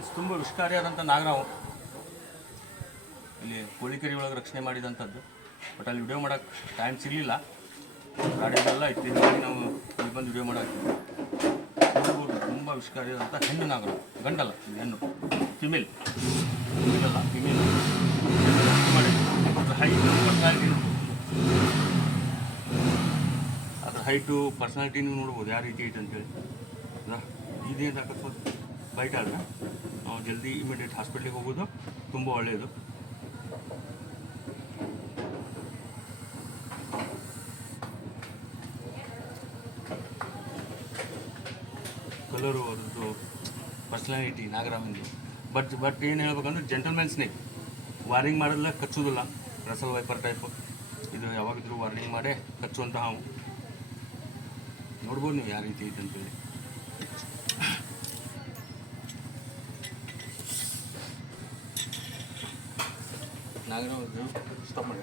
Friends, ತುಂಬ ವಿಷಕಾರಿಯಾದಂಥ ನಾಗರಾವು ಇಲ್ಲಿ ಕೋಳಿಕೆರೆ ಒಳಗೆ ರಕ್ಷಣೆ ಮಾಡಿದಂಥದ್ದು. ಬಟ್ ಅಲ್ಲಿ ವಿಡಿಯೋ ಮಾಡೋಕ್ಕೆ ಟೈಮ್ ಸಿಗಲಿಲ್ಲ, ಗಾಡಿಗೆಲ್ಲ ಇತ್ತು. ಹೀಗಾಗಿ ನಾವು ಇಲ್ಲಿ ಬಂದು ವಿಡಿಯೋ ಮಾಡೋಕ್ಕೆ ನೋಡ್ಬೋದು. ತುಂಬ ವಿಷಕಾರಿಯಾದಂಥ ಹೆಣ್ಣು ನಾಗರಾವು, ಗಂಡಲ್ಲ ಇದು ಹೆಣ್ಣು, ಫಿಮೇಲ್ ಅಲ್ಲ ಫಿಮೇಲ್ ಮಾಡಿ. ಅದ್ರ ಹೈಟು ಪರ್ಸ್ನಾಲಿಟಿ ಅದ್ರ ಹೈಟು ಪರ್ಸ್ನಾಲಿಟಿನೂ ನೋಡ್ಬೋದು ಯಾವ ರೀತಿ ಐತೆ ಅಂತೇಳಿ. ಇದೇನು ಅಕಸ್ಮಾತ್ ಬೈಟ್ ಆದರೆ ನಾವು ಜಲ್ದಿ ಇಮಿಡಿಯೇಟ್ ಹಾಸ್ಪಿಟ್ಲಿಗೆ ಹೋಗೋದು ತುಂಬ ಒಳ್ಳೆಯದು. ಕಲರು ಅದರದ್ದು ಪರ್ಸ್ನಾಲಿಟಿ ನಾಗರಾಮಿಂದು. ಬಟ್ ಏನು ಹೇಳ್ಬೇಕಂದ್ರೆ ಜೆಂಟಲ್ಮೆನ್ ಸ್ನೇಕ್, ವಾರ್ನಿಂಗ್ ಮಾಡೋದಿಲ್ಲ, ಕಚ್ಚೋದಿಲ್ಲ. ರಸಲ್ ವೈಪರ್ ಟೈಪ್ ಇದು ಯಾವಾಗಿದ್ರೂ ವಾರ್ನಿಂಗ್ ಮಾಡೇ ಕಚ್ಚುವಂಥ ಹಾವು. ನೋಡ್ಬೋದು ನೀವು ಯಾವ ರೀತಿ ಐತೆ ಅಂತೇಳಿ. ನಾಗರಾವ್ ಸ್ಟಾಪ್ ಮಾಡಿ.